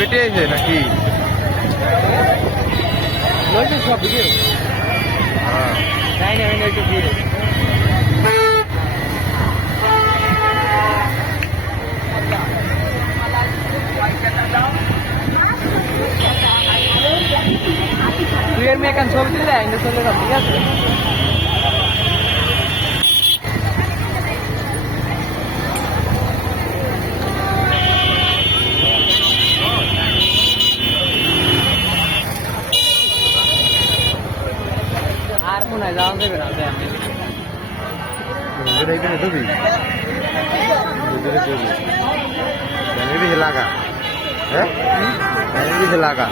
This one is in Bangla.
বেটে আছে নাকি সব ভিডিও হ্যাঁ একটু ভিড় তুই এর মেয়ে কেন ছবি দিলে চলে যাও ঠিক আছে আর মনে হয় যাওয়া যাবে না এখানে ঢুকি লাগা হ্যাঁ লাগা